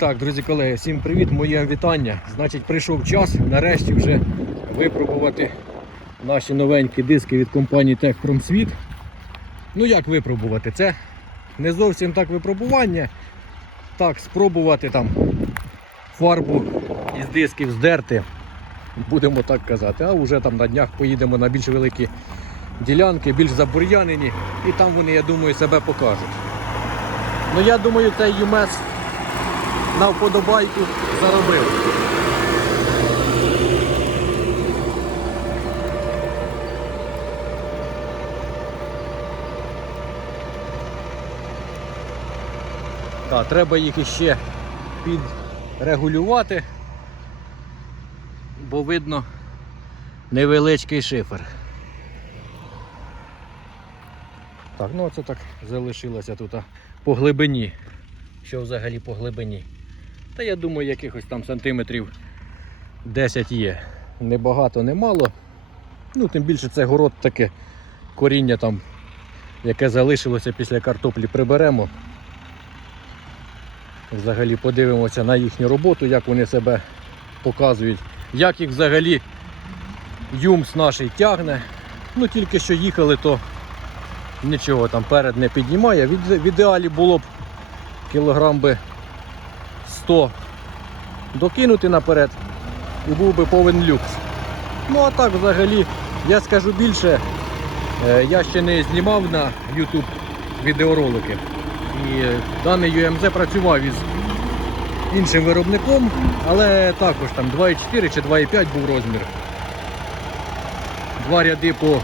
Так, друзі колеги, всім привіт, моє вітання. Значить, прийшов час нарешті вже випробувати наші новенькі диски від компанії Техпромсвіт. Ну як випробувати? Це не зовсім так випробування. Так, спробувати там фарбу із дисків здерти, будемо так казати. А вже там на днях поїдемо на більш великі ділянки, більш забур'янені, і там вони, я думаю, себе покажуть. Ну я думаю, цей ЮМЕС на вподобайку заробив. Так, треба їх іще підрегулювати, бо видно невеличкий шифер. Так, ну це так залишилося тут а, по глибині. Що взагалі по глибині? Та я думаю, якихось там сантиметрів 10 є. Не багато, не мало. Ну, тим більше це город таке коріння там, яке залишилося після картоплі, приберемо. Взагалі подивимося на їхню роботу, як вони себе показують, як їх взагалі юмс наш тягне. Ну тільки що їхали, то нічого там перед не піднімає. В ідеалі було б кілограм би 100 докинути наперед і був би повен люкс. Ну а так взагалі, я скажу більше, е, я ще не знімав на YouTube відеоролики. І е, даний UMZ працював із іншим виробником, але також там 2,4 чи 2,5 був розмір. Два ряди по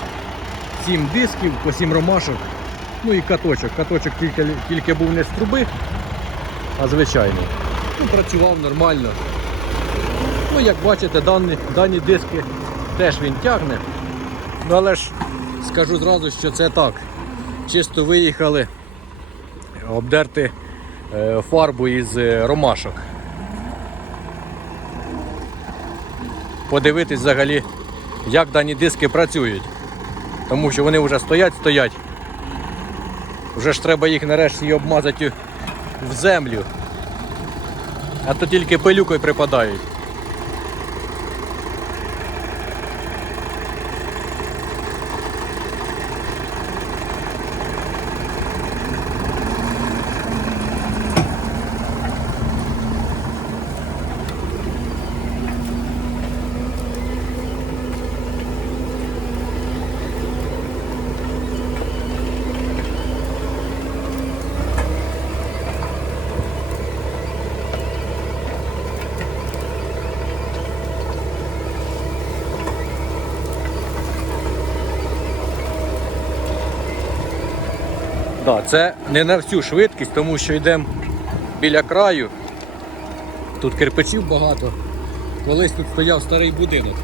7 дисків, по 7 ромашок, ну і каточок. Каточок тільки, тільки був не з труби, а звичайний. Ну, працював нормально. Ну, як бачите, дані, дані диски теж він тягне. Ну, але ж скажу зразу, що це так. Чисто виїхали обдерти е, фарбу із е, ромашок. Подивитись взагалі, як дані диски працюють. Тому що вони вже стоять, стоять. Вже ж треба їх нарешті обмазати в землю. А то тільки пилюкою припадають. Да, це не на всю швидкість, тому що йдемо біля краю. Тут кирпичів багато. Колись тут стояв старий будинок.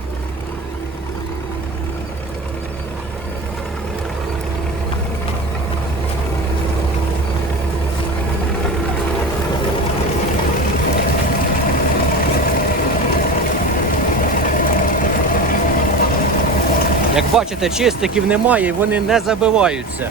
Як бачите, чистиків немає вони не забиваються.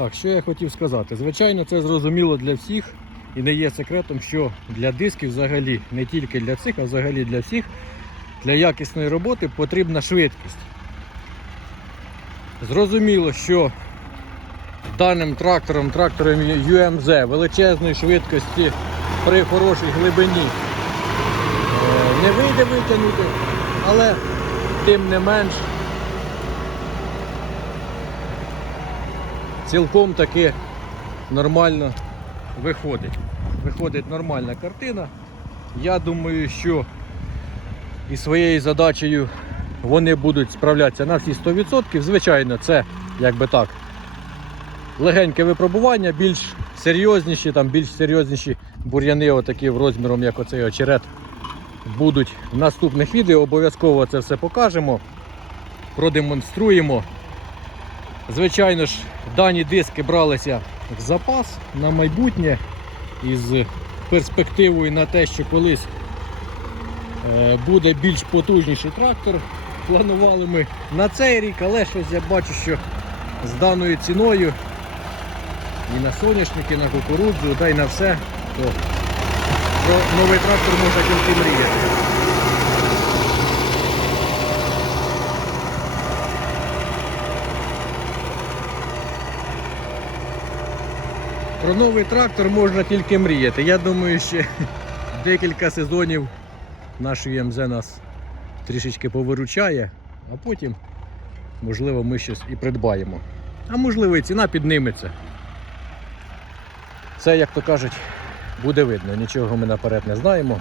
Так, що я хотів сказати? Звичайно, це зрозуміло для всіх і не є секретом, що для дисків взагалі, не тільки для цих, а взагалі для всіх, для якісної роботи потрібна швидкість. Зрозуміло, що даним трактором, трактором UMZ величезної швидкості при хорошій глибині е, не вийде витягнути, але тим не менш цілком таки нормально виходить. Виходить нормальна картина. Я думаю, що із своєю задачею вони будуть справлятися на всі 100%. Звичайно, це якби так. Легеньке випробування, більш серйозніші, там більш серйозніші бур'яни, отакі розміром, як оцей очерет, будуть в наступних відео. Обов'язково це все покажемо, продемонструємо. Звичайно ж, дані диски бралися в запас на майбутнє із перспективою на те, що колись е, буде більш потужніший трактор. Планували ми на цей рік, але щось я бачу, що з даною ціною і на соняшники, і на кукурудзу, та й на все, то про новий трактор можна тільки мріяти. Про новий трактор можна тільки мріяти. Я думаю, ще декілька сезонів нашої МЗ нас трішечки повиручає, а потім, можливо, ми щось і придбаємо. А можливо, і ціна підніметься. Це, як то кажуть, буде видно. Нічого ми наперед не знаємо.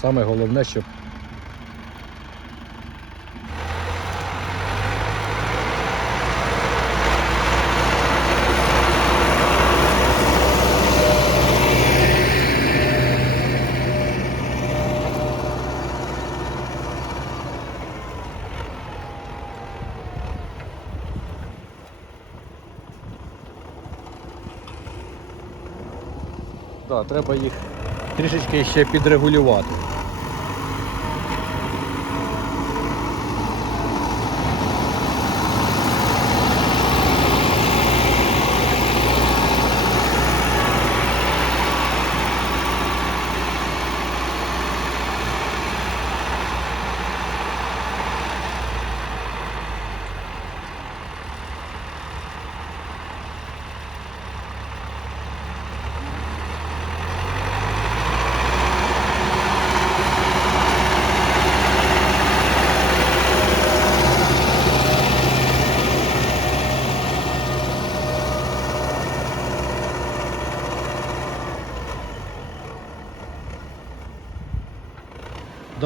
Саме головне, щоб да, треба їх трішечки ще підрегулювати.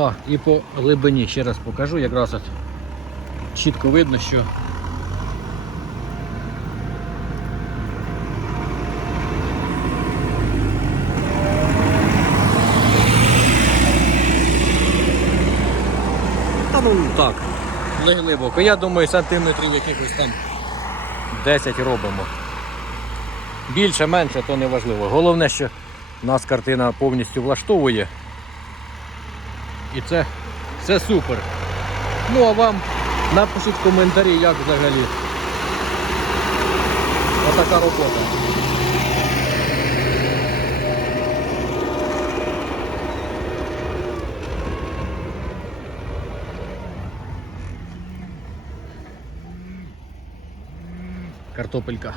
Да, і по глибині ще раз покажу, якраз от чітко видно, що Та ну так, не глибоко. Я думаю, сантиметрів якихось там 10 робимо. Більше, менше, то не важливо. Головне, що нас картина повністю влаштовує. І це все супер. Ну а вам напишіть коментарі, як взагалі. Отака робота. Картопелька.